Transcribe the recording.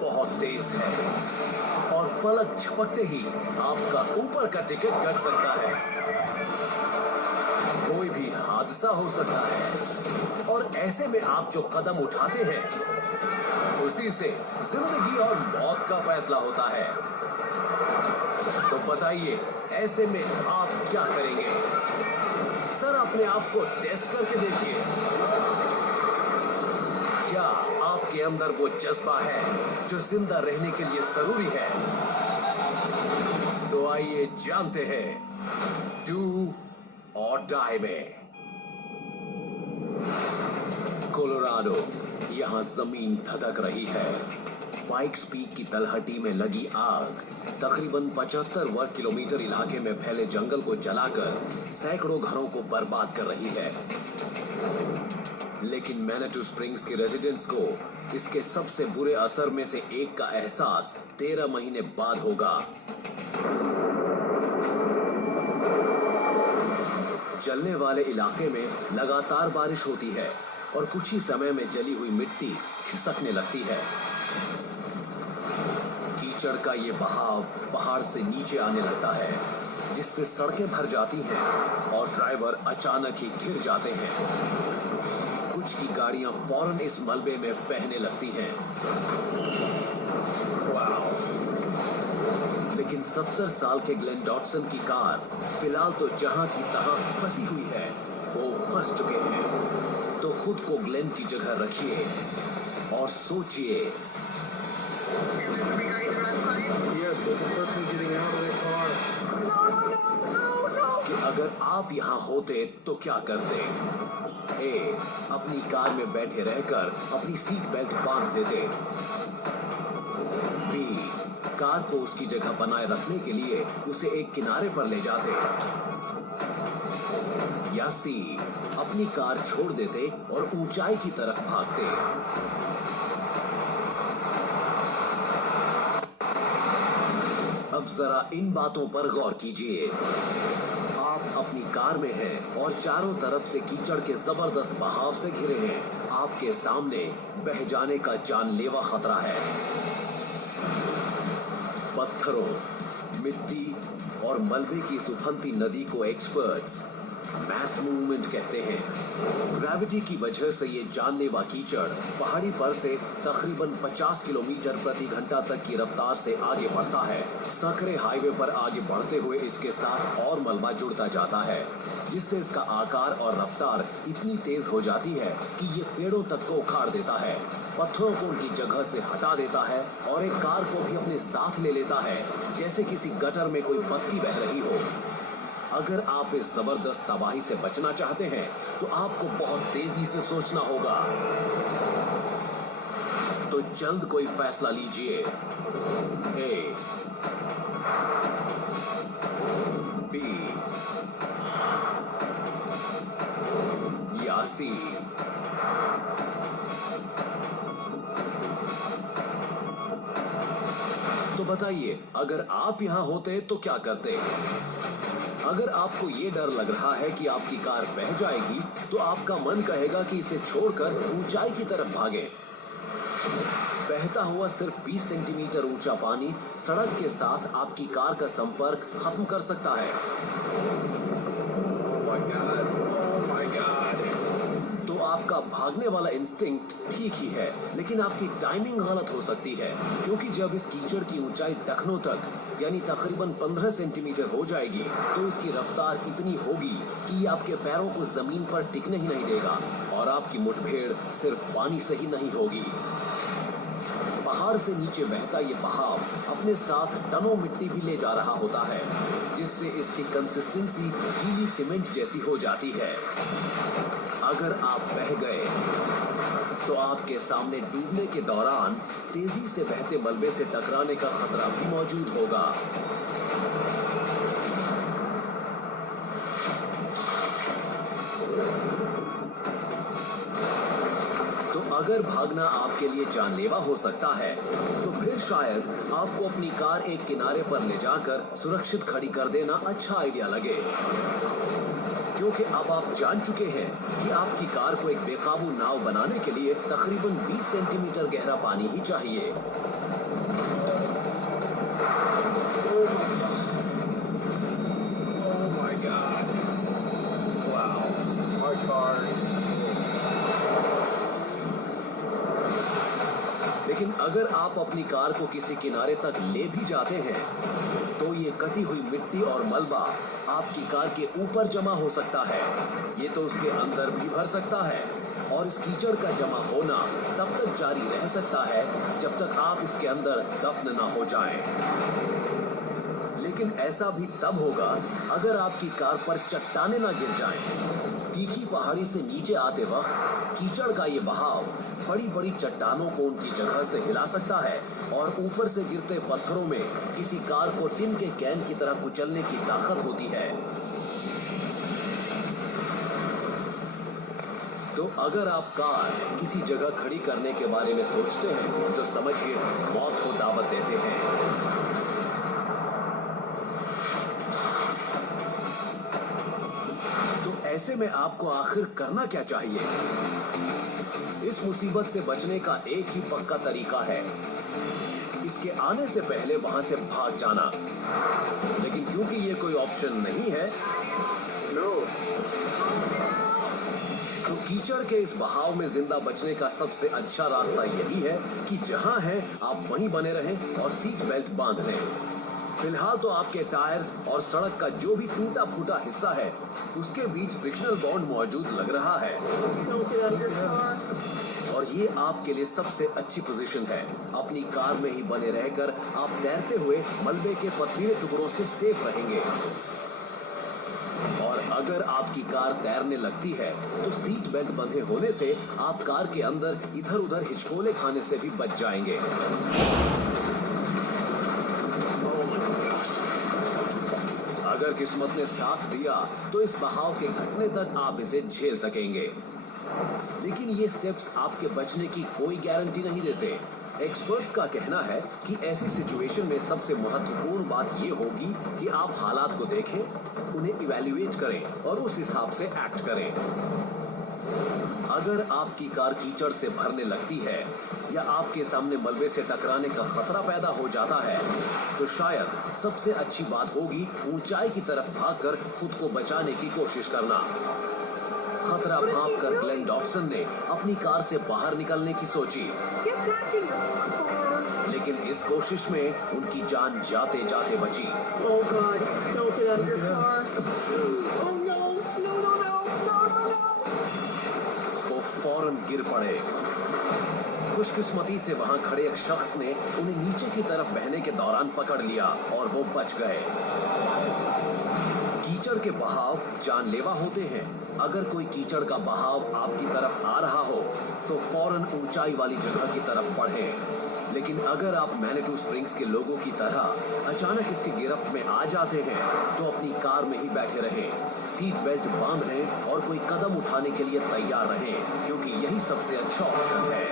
बहुत तेज है और पलक झपकते ही आपका ऊपर का टिकट कट सकता है। कोई भी हादसा हो सकता है और ऐसे में आप जो कदम उठाते हैं उसी से जिंदगी और मौत का फैसला होता है। तो बताइए, ऐसे में आप क्या करेंगे? सर, अपने आप को टेस्ट करके देखिए। क्या आपके अंदर वो जज्बा है जो जिंदा रहने के लिए जरूरी है? तो आइए जानते हैं डू और डाई में। कोलोराडो, यहां जमीन धधक रही है। पाइक्स पीक की तलहटी में लगी आग तकरीबन 75 वर्ग किलोमीटर इलाके में फैले जंगल को जलाकर सैकड़ों घरों को बर्बाद कर रही है। लेकिन मैनिटो स्प्रिंग्स के रेजिडेंट्स को इसके सबसे बुरे असर में से एक का एहसास 13 महीने बाद होगा। जलने वाले इलाके में लगातार बारिश होती है और कुछ ही समय में जली हुई मिट्टी खिसकने लगती है। कीचड़ का ये बहाव पहाड़ से नीचे आने लगता है, जिससे सड़कें भर जाती हैं और ड्राइवर अचानक ही गिर जाते हैं। कुछ की गाड़ियां फौरन इस मलबे में बहने लगती हैं। वाओ! लेकिन 70 साल के ग्लेन डॉटसन की कार फिलहाल तो जहां की तहां फंसी हुई है। वो फंस चुके हैं। तो खुद को ग्लेन की जगह रखिए और सोचिए कि अगर आप यहां होते तो क्या करते? ए, अपनी कार में बैठे रहकर अपनी सीट बेल्ट बांध देते। बी, कार को उसकी जगह बनाए रखने के लिए उसे एक किनारे पर ले जाते। या सी, अपनी कार छोड़ देते और ऊंचाई की तरफ भागते। अब जरा इन बातों पर गौर कीजिए। आप अपनी कार में हैं और चारों तरफ से कीचड़ के जबरदस्त बहाव से घिरे हैं। आपके सामने बह जाने का जानलेवा खतरा है। पत्थरों, मिट्टी और मलबे की इस उफनती नदी को एक्सपर्ट्स मैस मूवमेंट कहते हैं। ग्रेविटी की वजह से ये जानलेवा कीचड़ पहाड़ी पर से तकरीबन 50 किलोमीटर प्रति घंटा तक की रफ्तार से आगे बढ़ता है। सकरे हाईवे पर आगे बढ़ते हुए इसके साथ और मलबा जुड़ता जाता है, जिससे इसका आकार और रफ्तार इतनी तेज हो जाती है कि ये पेड़ों तक को उखाड़ देता है, पत्थरों को उनकी जगह से हटा देता है और एक कार को भी अपने साथ ले लेता है, जैसे किसी गटर में कोई पत्ती बह रही हो। अगर आप इस जबरदस्त तबाही से बचना चाहते हैं तो आपको बहुत तेजी से सोचना होगा। तो जल्द कोई फैसला लीजिए। ए, बी या सी। तो बताइए, अगर आप यहां होते तो क्या करते? अगर आपको ये डर लग रहा है कि आपकी कार बह जाएगी, तो आपका मन कहेगा कि इसे छोड़कर ऊंचाई की तरफ भागें। बहता हुआ सिर्फ 20 सेंटीमीटर ऊंचा पानी सड़क के साथ आपकी कार का संपर्क खत्म कर सकता है। Oh my God. तो आपका भागने वाला इंस्टिंक्ट ठीक ही है, लेकिन आपकी टाइमिंग गलत हो सकती है, क्योंकि जब इस कीचड़ की ऊंचाई टखनों तक यानी तकरीबन 15 सेंटीमीटर हो जाएगी, तो इसकी रफ्तार इतनी होगी कि ये आपके पैरों को जमीन पर टिकने ही नहीं देगा और आपकी मुठभेड़ सिर्फ पानी से ही नहीं होगी। पहाड़ से नीचे बहता ये बहाव अपने साथ टनों मिट्टी भी ले जा रहा होता है, जिससे इसकी कंसिस्टेंसी गीली सीमेंट जैसी हो जाती है। अगर आप बह गए तो आपके सामने डूबने के दौरान तेजी से बहते मलबे से टकराने का खतरा भी मौजूद होगा। तो अगर भागना आपके लिए जानलेवा हो सकता है, तो फिर शायद आपको अपनी कार एक किनारे पर ले जाकर सुरक्षित खड़ी कर देना अच्छा आइडिया लगे। क्योंकि अब आप जान चुके हैं कि आपकी कार को एक बेकाबू नाव बनाने के लिए तकरीबन 20 सेंटीमीटर गहरा पानी ही चाहिए। Oh my God. Wow. My car is cool. लेकिन अगर आप अपनी कार को किसी किनारे तक ले भी जाते हैं तो ये कटी हुई मिट्टी और मलबा आपकी कार के ऊपर जमा हो सकता है। ये तो उसके अंदर भी भर सकता है और इस कीचड़ का जमा होना तब तक जारी रह सकता है जब तक आप इसके अंदर दफन ना हो जाएं। लेकिन ऐसा भी तब होगा अगर आपकी कार पर चट्टाने ना गिर जाएं। तीखी पहाड़ी से नीचे आते वक्त कीचड़ का ये बहाव बड़ी बड़ी चट्टानों को उनकी जगह से हिला सकता है और ऊपर से गिरते पत्थरों में किसी कार को टिन के कैन की तरह कुचलने की ताकत होती है। तो अगर आप कार किसी जगह खड़ी करने के बारे में सोचते हैं तो समझिए मौत को दावत देते हैं। तो ऐसे में आपको आखिर करना क्या चाहिए? इस मुसीबत से बचने का एक ही पक्का तरीका है, इसके आने से पहले वहां से भाग जाना। लेकिन क्योंकि ये कोई ऑप्शन नहीं है, तो कीचड़ के इस बहाव में जिंदा बचने का सबसे अच्छा रास्ता यही है कि जहां हैं आप वहीं बने रहें और सीट बेल्ट बांध लें। फिलहाल तो आपके टायर्स और सड़क का जो भी टूटा फूटा हिस्सा है उसके बीच फ्रिक्शनल बॉन्ड मौजूद लग रहा है और ये आपके लिए सबसे अच्छी पोजीशन है। अपनी कार में ही बने रहकर आप तैरते हुए मलबे के पथरीले टुकड़ों से सेफ रहेंगे। और अगर आपकी कार तैरने लगती है तो सीट बेल्ट बंधे होने से आप कार के अंदर इधर उधर हिचकोले खाने से भी बच जाएंगे। अगर किस्मत ने साथ दिया तो इस बहाव के घटने तक आप इसे झेल सकेंगे। लेकिन ये स्टेप्स आपके बचने की कोई गारंटी नहीं देते। एक्सपर्ट्स का कहना है कि ऐसी सिचुएशन में सबसे महत्वपूर्ण बात ये होगी कि आप हालात को देखें, उन्हें इवैल्यूएट करें और उस हिसाब से एक्ट करें। अगर आपकी कार कीचड़ से भरने लगती है या आपके सामने मलबे से टकराने का खतरा पैदा हो जाता है तो शायद सबसे अच्छी बात होगी ऊंचाई की तरफ भागकर खुद को बचाने की कोशिश करना। खतरा भांपकर ग्लेन डॉक्सन ने अपनी कार से बाहर निकलने की सोची, लेकिन इस कोशिश में उनकी जान जाते जाते बची। Oh God, don't get out of your car. Oh no, no, no, no, no, no, no. वो फौरन गिर पड़े। खुशकिस्मती से वहां खड़े एक शख्स ने उन्हें नीचे की तरफ बहने के दौरान पकड़ लिया और वो बच गए। कीचड़ के बहाव जानलेवा होते हैं। अगर कोई कीचड़ का बहाव आपकी तरफ आ रहा हो तो फौरन ऊंचाई वाली जगह की तरफ बढ़ें। लेकिन अगर आप मैनिटू स्प्रिंग्स के लोगों की तरह अचानक इसकी गिरफ्त में आ जाते हैं तो अपनी कार में ही बैठे रहें, सीट बेल्ट बांध लें और कोई कदम उठाने के लिए तैयार रहें, क्योंकि यही सबसे अच्छा ऑप्शन है।